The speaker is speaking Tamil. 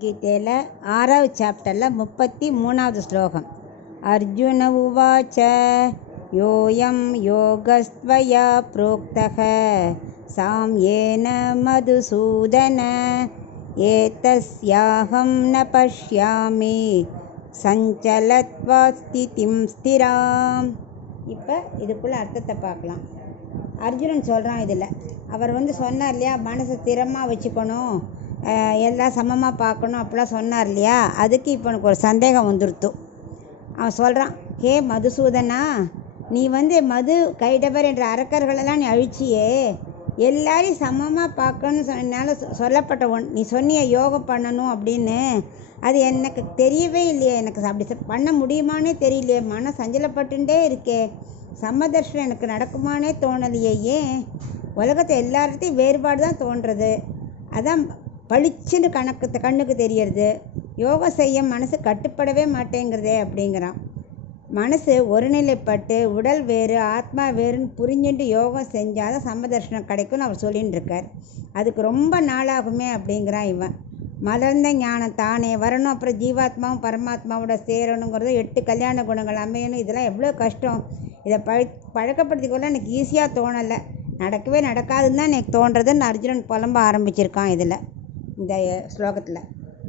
கீதையில் 6வது சாப்டரில் 33வது ஸ்லோகம். அர்ஜுன உவாச்ச யோயம் யோகஸ்த்வயா ப்ரோக்தः சாம்யேன மதுசூதன ஏதஸ்யாஹம் ந பஷ்யாமி சஞ்சலத்வாத் ஸ்திதிம் ஸ்திராம். இப்போ இதுக்குள்ள அர்த்தத்தை பார்க்கலாம். அர்ஜுனன் சொல்கிறான். இதில் அவர் சொன்னார் இல்லையா, மனசை ஸ்திரமாக வச்சுக்கணும், எல்லாம் சமமாக பார்க்கணும் அப்படிலாம் சொன்னார் இல்லையா. அதுக்கு இப்போ எனக்கு ஒரு சந்தேகம் வந்துடுத்து. அவன் சொல்கிறான், ஹே மதுசூதனா, நீ மது கைடபர் என்ற அரக்கர்களெல்லாம் நீ அழிச்சியே, எல்லாரையும் சமமாக பார்க்கணும்னு சொன்னால சொல்லப்பட்ட நீ சொன்னிய யோகம் பண்ணணும் அப்படின்னு, அது எனக்கு தெரியவே இல்லையே, எனக்கு அப்படி பண்ண முடியுமானே தெரியலையே, மனம் சஞ்சலப்பட்டுட்டே இருக்கே, சமதர்ஷனம் எனக்கு நடக்குமானே தோணலையே, ஏன் உலகத்தை எல்லார்த்தையும் வேறுபாடு தான் தோன்றுறது, அதான் பளிச்சுன்னு கண்ணுக்கு தெரியறது, யோகம் செய்ய மனசு கட்டுப்படவே மாட்டேங்கிறதே அப்படிங்கிறான். மனசு ஒருநிலைப்பட்டு உடல் வேறு ஆத்மா வேறுன்னு புரிஞ்சுட்டு யோகம் செஞ்சால் தான் சமதர்ஷனம் கிடைக்கும்னு அவர் சொல்லின்னு இருக்கார். அதுக்கு ரொம்ப நாளாகுமே அப்படிங்கிறான் இவன். மலர்ந்த ஞானம் தானே வரணும், அப்புறம் ஜீவாத்மாவும் பரமாத்மாவோட சேரணுங்கிறது, 8 கல்யாண குணங்கள் அமையணும், இதெல்லாம் எவ்வளோ கஷ்டம். இதை பழக்கப்படுத்திக்கொள்ள எனக்கு ஈஸியாக தோணலை, நடக்கவே நடக்காதுன்னு தான் எனக்கு தோன்றதுன்னு அர்ஜுனன் புலம்ப ஆரம்பிச்சிருக்கான் இதில், இந்த ஸ்லோகத்தில்.